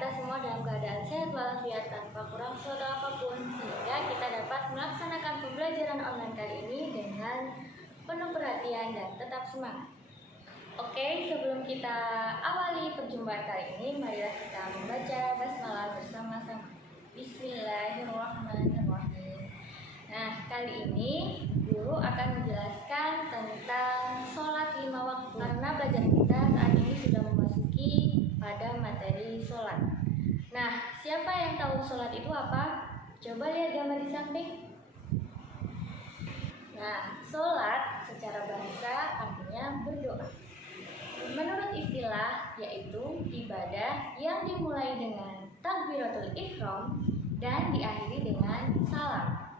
kita semua dalam keadaan sehat walafiat tanpa kurang suatu apapun, sehingga kita dapat melaksanakan pembelajaran online kali ini dengan penuh perhatian dan tetap semangat. Oke, sebelum kita awali perjumpaan kali ini, marilah kita membaca basmalah bersama-sama. Bismillahirrahmanirrahim. Nah, kali ini guru akan menjelaskan tentang sholat 5 waktu, karena belajar kita saat ini sudah memasuki pada materi sholat. Nah, siapa yang tahu sholat itu apa? Coba lihat gambar di samping. Nah, sholat secara bahasa artinya berdoa. Menurut istilah, yaitu ibadah yang dimulai dengan takbiratul ihram dan diakhiri dengan salam.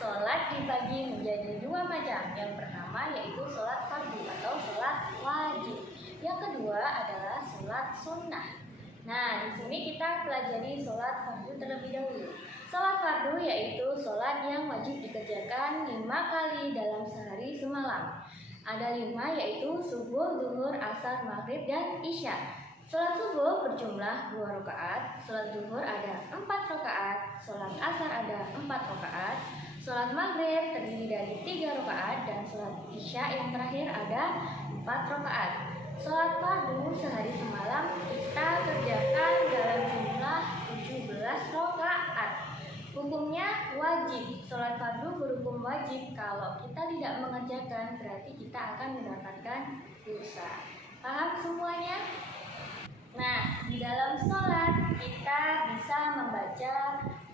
Sholat dibagi menjadi 2 macam. Yang pertama yaitu sholat fardu atau sholat wajib. Yang kedua adalah sholat sunnah. Nah, di sini kita pelajari sholat fardu terlebih dahulu. Sholat fardu yaitu sholat yang wajib dikerjakan 5 kali dalam sehari semalam. Ada 5 yaitu subuh, zuhur, asar, maghrib, dan isya. Sholat subuh berjumlah 2 rakaat, sholat zuhur ada 4 rakaat, sholat asar ada 4 rakaat, sholat maghrib terdiri dari 3 rakaat, dan sholat isya yang terakhir ada 4 rakaat. Sholat fardu sehari semalam kita kerjakan dalam jumlah 17 rakaat. Hukumnya wajib. Sholat fardu berhukum wajib. Kalau kita tidak mengerjakan berarti kita akan mendapatkan dosa. Paham semuanya? Nah, di dalam sholat kita bisa membaca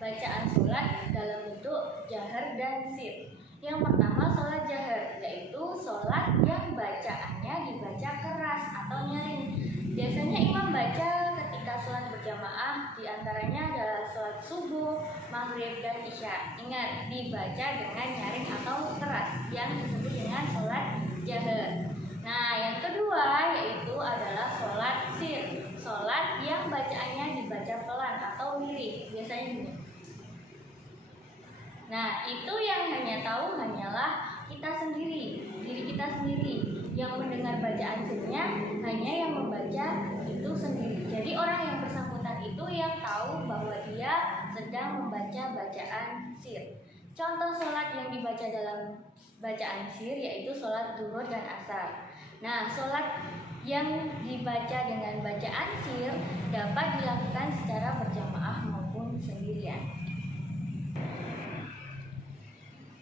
bacaan sholat dalam bentuk jahar dan sir. Yang pertama sholat jahar, yaitu sholat yang bacaannya dibaca keras atau nyaring. Biasanya imam baca ketika sholat berjamaah, diantaranya adalah sholat subuh, maghrib, dan isya. Ingat, dibaca dengan nyaring atau keras, yang disebut dengan sholat jahar. Nah, yang kedua yaitu adalah sholat sir. Sholat yang bacaannya dibaca pelan atau lirih, biasanya gini. Nah, itu yang hanya tahu hanyalah kita sendiri, diri kita sendiri. Yang mendengar bacaan sirnya hanya yang membaca itu sendiri. Jadi orang yang bersangkutan itu yang tahu bahwa dia sedang membaca bacaan sir. Contoh sholat yang dibaca dalam bacaan sir yaitu sholat zuhur dan asar. Nah, sholat yang dibaca dengan bacaan sir dapat dilakukan secara berjamaah maupun sendirian.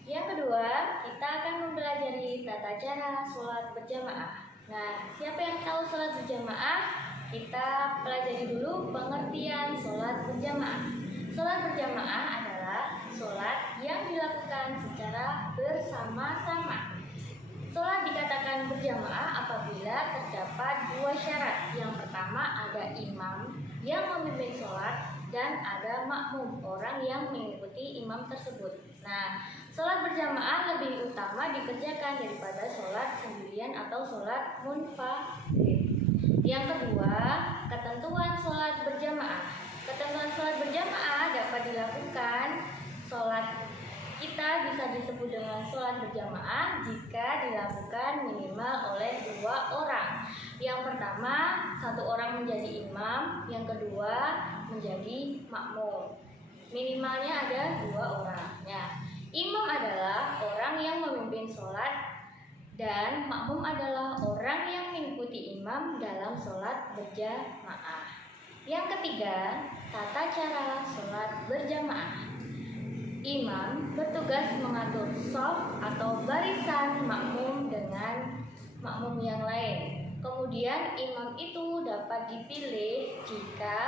Yang kedua, kita akan mempelajari tata cara sholat berjamaah. Nah, siapa yang tahu sholat berjamaah? Kita pelajari dulu pengertian sholat berjamaah. Sholat berjamaah adalah sholat yang dilakukan secara bersama-sama. Sholat dikatakan berjamaah apabila terdapat 2 syarat. Yang pertama ada imam yang memimpin sholat dan ada makmum, orang yang mengikuti imam tersebut. Nah, sholat berjamaah lebih utama dikerjakan daripada sholat sendirian atau sholat munfarid. Yang kedua, ketentuan sholat berjamaah. Ketentuan sholat berjamaah dapat dilakukan sholat kita bisa disebut dengan sholat berjamaah jika dilakukan minimal oleh 2 orang. Yang pertama, 1 orang menjadi imam, yang kedua menjadi makmum. Minimalnya ada 2 orang. Ya, imam adalah orang yang memimpin sholat dan makmum adalah orang yang mengikuti imam dalam sholat berjamaah. Yang ketiga, tata cara sholat berjamaah. Imam bertugas mengatur shaf atau barisan makmum dengan makmum yang lain. Kemudian imam itu dapat dipilih jika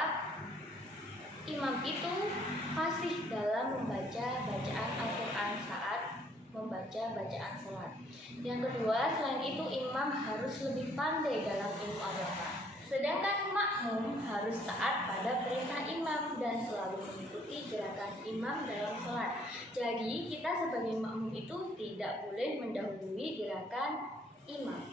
imam itu fasih dalam membaca bacaan Al-Quran saat membaca bacaan sholat. Yang kedua, selain itu imam harus lebih pandai dalam ilmu agama. Sedangkan makmum harus taat pada perintah imam dan selalu mengikuti gerakan imam dalam sholat. Jadi kita sebagai makmum itu tidak boleh mendahului gerakan imam.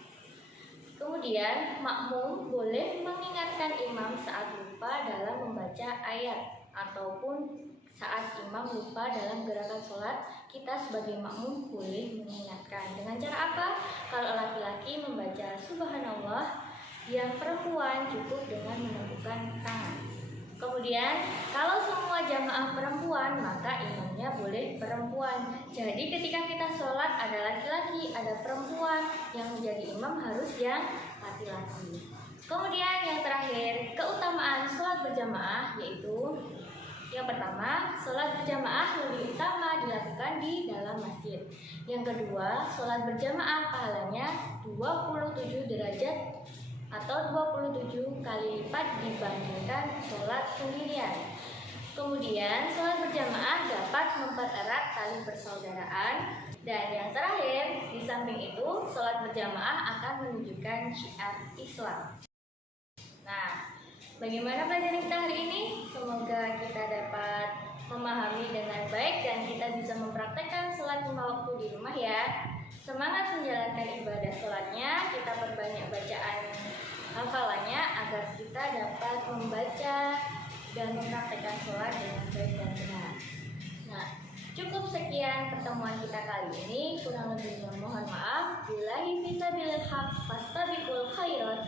Kemudian makmum boleh mengingatkan imam saat lupa dalam membaca ayat ataupun saat imam lupa dalam gerakan sholat. Kita sebagai makmum boleh mengingatkan. Dengan cara apa? Kalau laki-laki membaca subhanallah, yang perempuan cukup dengan menepukkan tangan. Kemudian, kalau semua jamaah perempuan, maka imamnya boleh perempuan. Jadi ketika kita sholat ada laki-laki, ada perempuan, yang menjadi imam harus yang laki-laki. Kemudian yang terakhir, keutamaan sholat berjamaah yaitu yang pertama, sholat berjamaah lebih utama dilakukan di dalam masjid. Yang kedua, sholat berjamaah pahalanya 27 derajat atau 27 kali lipat dibandingkan sholat sendirian. Kemudian, sholat berjamaah dapat mempererat tali persaudaraan. Dan yang terakhir, di samping itu, sholat berjamaah akan menunjukkan syiar Islam. Nah, bagaimana pelajaran kita hari ini? Semoga kita dapat memahami dengan baik dan kita bisa mempraktekkan sholat 5 waktu di rumah ya. Semangat menjalankan ibadah sholatnya, kita perbanyak bacaan hafalannya agar kita dapat membaca dan mempraktekkan sholat dengan baik dan benar. Nah, cukup sekian pertemuan kita kali ini. Kurang lebihnya mohon maaf. Billahi fisabilil haq fastabiqul khairat.